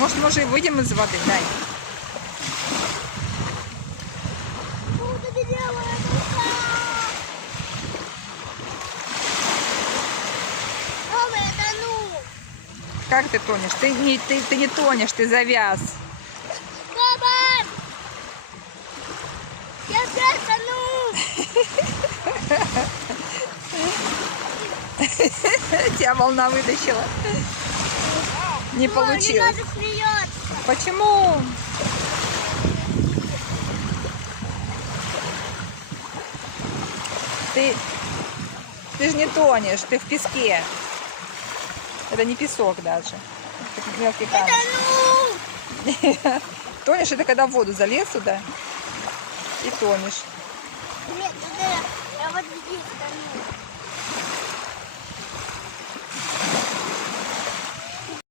Может, и выйдем из воды, дай. Как ты тонешь? Ты не тонешь, ты завяз. Мама! Я тону! Тебя волна вытащила. Не получилось. Не надо смеяться. Почему? Ты же не тонешь, ты в песке. Это не песок даже. Это мелкий камень. Тону! Тонешь, это когда в воду залез туда и тонешь. Нет, я вот здесь тону.